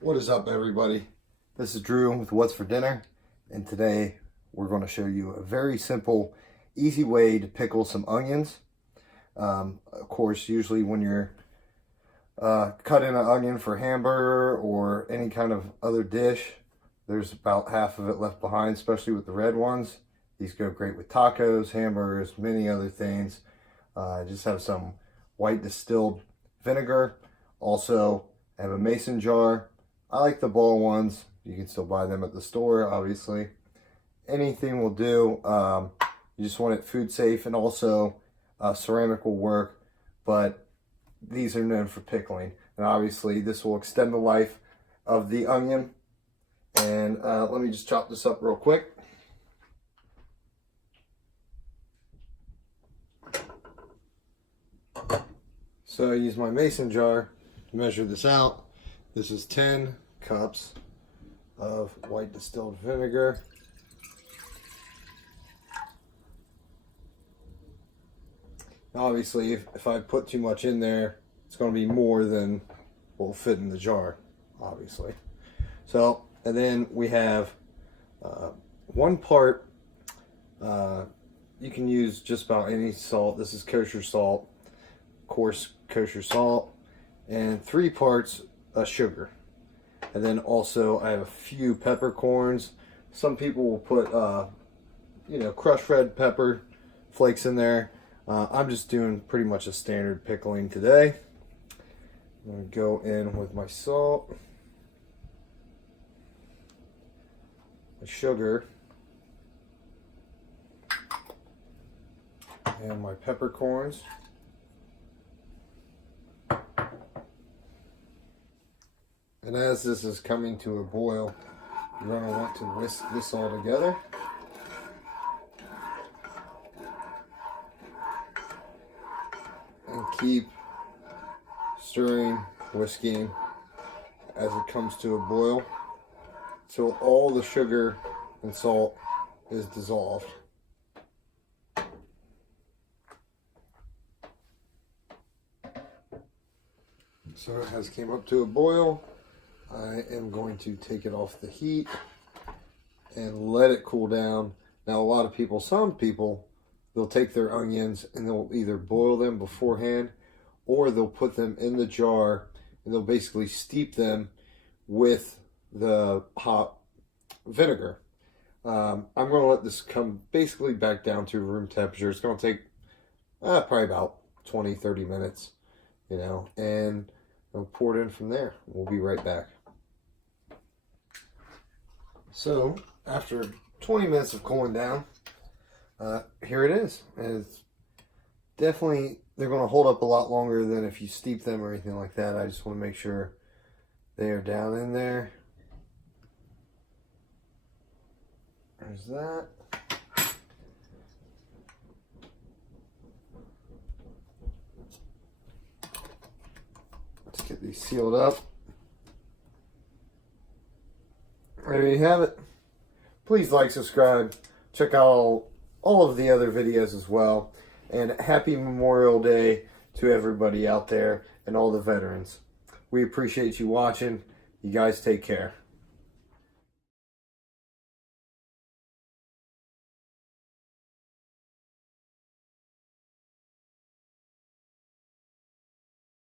What is up, everybody? This is Drew with What's for Dinner, and today we're going to show you a very simple, easy way to pickle some onions. Of course, usually when you're cutting an onion for hamburger or any kind of other dish, there's about half of it left behind, especially with the red ones. These go great with tacos, hamburgers, many other things. I just have some white distilled vinegar. Also, I have a mason jar. I like the ball ones. You can still buy them at the store, obviously. Anything will do. You just want it food safe, and also ceramic will work, but these are known for pickling. And obviously this will extend the life of the onion. And let me just chop this up real quick. So I use my mason jar to measure this out. This is 10 cups of white distilled vinegar. Obviously, if I put too much in there, it's going to be more than will fit in the jar, obviously. So, and then we have 1 part, you can use just about any salt. This is kosher salt, coarse kosher salt, and 3 parts of sugar. And then also I have a few peppercorns. Some people will put crushed red pepper flakes in there. I'm just doing pretty much a standard pickling today. I'm going to go in with my salt, my sugar, and my peppercorns. And as this is coming to a boil, you're going to want to whisk this all together. And keep stirring, whisking as it comes to a boil until all the sugar and salt is dissolved. So it has came up to a boil. I am going to take it off the heat and let it cool down. Now, a lot of people, some people, they'll take their onions and they'll either boil them beforehand, or they'll put them in the jar and they'll basically steep them with the hot vinegar. I'm going to let this come basically back down to room temperature. It's going to take probably about 20-30 minutes, and I'll pour it in from there. We'll be right back. So, after 20 minutes of cooling down, here it is. And it's definitely, they're going to hold up a lot longer than if you steep them or anything like that. I just want to make sure they are down in there. There's that. Let's get these sealed up. There you have it. Please like, subscribe, check out all of the other videos as well. And happy Memorial Day to everybody out there and all the veterans. We appreciate you watching. You guys take care.